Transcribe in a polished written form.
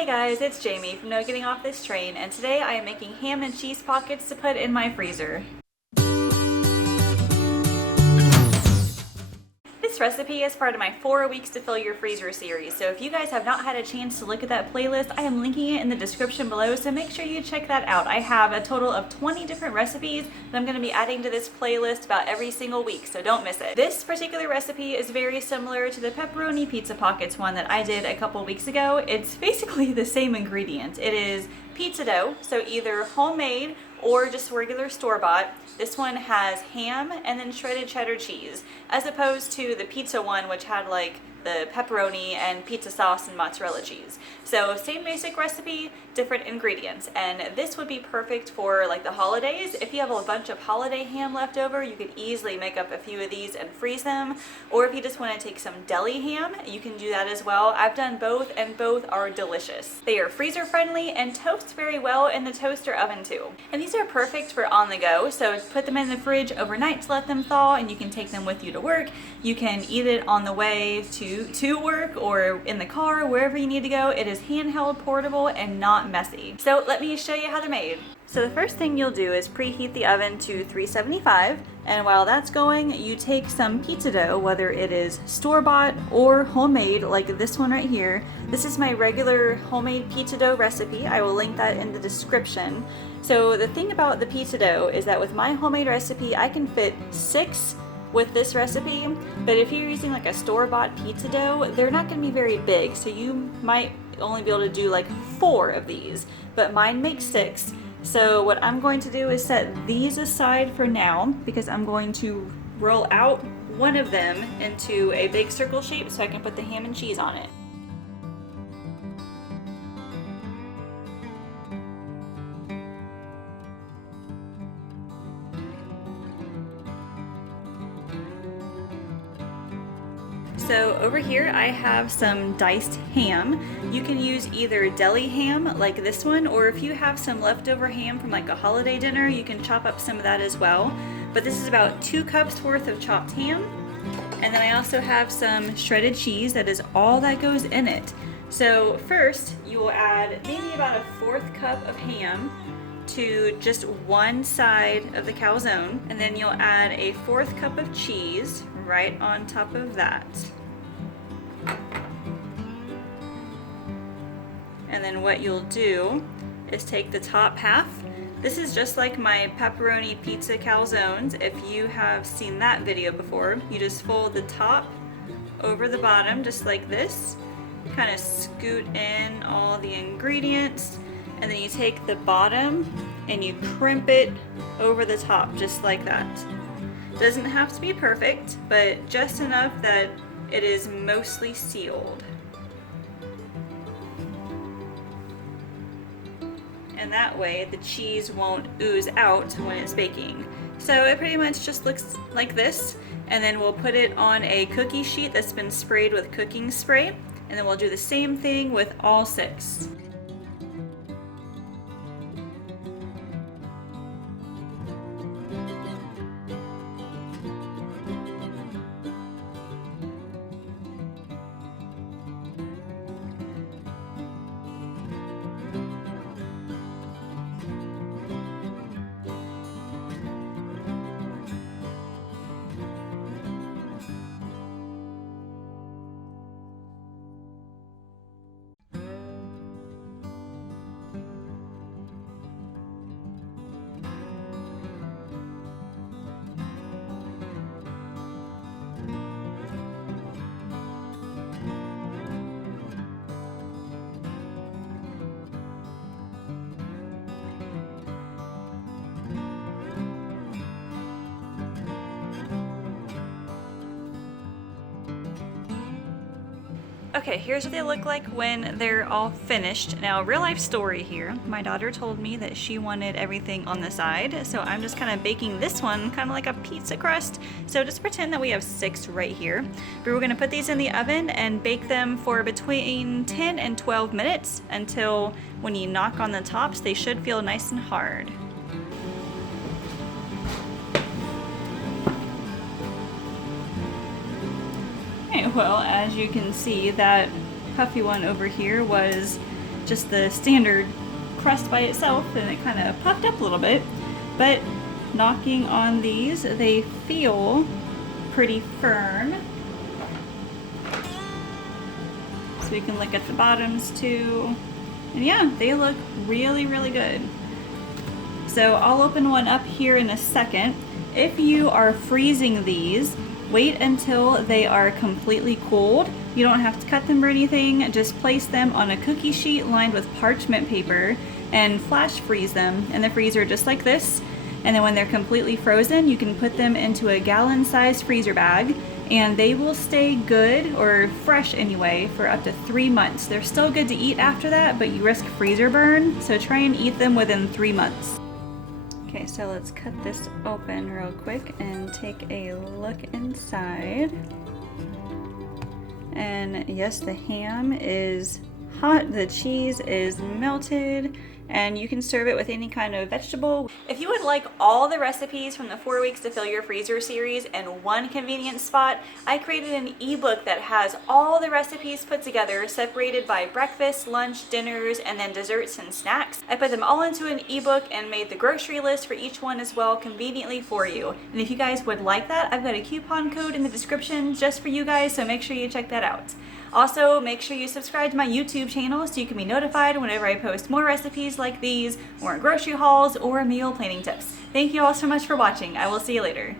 Hey guys, it's Jamie from No Getting Off This Train, and today I am making ham and cheese pockets to put in my freezer. This recipe is part of my 4 weeks to fill your freezer series, so if you guys have not had a chance to look at that playlist, I am linking it in the description below, so make sure you check that out. I have a total of 20 different recipes that I'm going to be adding to this playlist about every single week, so don't miss it. This particular recipe is very similar to the pepperoni pizza pockets one that I did a couple weeks ago. It's basically the same ingredient. It is pizza dough, so either homemade or just regular store-bought. This one has ham and then shredded cheddar cheese, as opposed to the pizza one, which had like the pepperoni and pizza sauce and mozzarella cheese. So same basic recipe, different ingredients, and this would be perfect for like the holidays. If you have a bunch of holiday ham left over, you could easily make up a few of these and freeze them, or if you just want to take some deli ham, you can do that as well. I've done both and both are delicious. They are freezer friendly and toast very well in the toaster oven too. And these are perfect for on the go, so put them in the fridge overnight to let them thaw, and you can take them with you to work. You can eat it on the way to work or in the car, wherever you need to go. It is handheld, portable, and not messy. So let me show you how they're made. So the first thing you'll do is preheat the oven to 375, and while that's going, you take some pizza dough, whether it is store-bought or homemade, like this one right here. This is my regular homemade pizza dough recipe. I will link that in the description. So the thing about the pizza dough is that with my homemade recipe, I can fit 6 with this recipe, but if you're using like a store-bought pizza dough, they're not going to be very big, so you might only be able to do like 4 of these, but mine makes 6. So what I'm going to do is set these aside for now, because I'm going to roll out one of them into a big circle shape so I can put the ham and cheese on it. So over here I have some diced ham. You can use either deli ham like this one, or if you have some leftover ham from like a holiday dinner, you can chop up some of that as well. But this is about 2 cups worth of chopped ham. And then I also have some shredded cheese. That is all that goes in it. So first you will add maybe about a 1/4 cup of ham to just one side of the calzone, and then you'll add a 1/4 cup of cheese right on top of that. And then what you'll do is take the top half. This is just like my pepperoni pizza calzones. If you have seen that video before, you just fold the top over the bottom just like this, kind of scoot in all the ingredients, and then you take the bottom and you crimp it over the top just like that. Doesn't have to be perfect, but just enough that it is mostly sealed. And that way the cheese won't ooze out when it's baking. So it pretty much just looks like this, and then we'll put it on a cookie sheet that's been sprayed with cooking spray, and then we'll do the same thing with all 6. Okay, here's what they look like when they're all finished. Now, real life story here. My daughter told me that she wanted everything on the side, so I'm just kind of baking this one kind of like a pizza crust. So just pretend that we have 6 right here. But we're gonna put these in the oven and bake them for between 10 and 12 minutes until when you knock on the tops, they should feel nice and hard. Okay, well, as you can see, that puffy one over here was just the standard crust by itself, and it kind of puffed up a little bit. But knocking on these, they feel pretty firm. So we can look at the bottoms too. And yeah, they look really, really good. So I'll open one up here in a second. If you are freezing these, wait until they are completely cooled. You don't have to cut them or anything. Just place them on a cookie sheet lined with parchment paper and flash freeze them in the freezer just like this. And then when they're completely frozen, you can put them into a gallon-sized freezer bag, and they will stay good, or fresh anyway, for up to 3 months. They're still good to eat after that, but you risk freezer burn, so try and eat them within 3 months. Okay, so let's cut this open real quick and take a look inside. And yes, the ham is hot, the cheese is melted, and you can serve it with any kind of vegetable. If you would like all the recipes from the 4 Weeks to Fill Your Freezer series in one convenient spot, I created an ebook that has all the recipes put together, separated by breakfast, lunch, dinners, and then desserts and snacks. I put them all into an ebook and made the grocery list for each one as well conveniently for you. And if you guys would like that, I've got a coupon code in the description just for you guys, so make sure you check that out. Also, make sure you subscribe to my YouTube channel so you can be notified whenever I post more recipes like these, more grocery hauls, or meal planning tips. Thank you all so much for watching. I will see you later.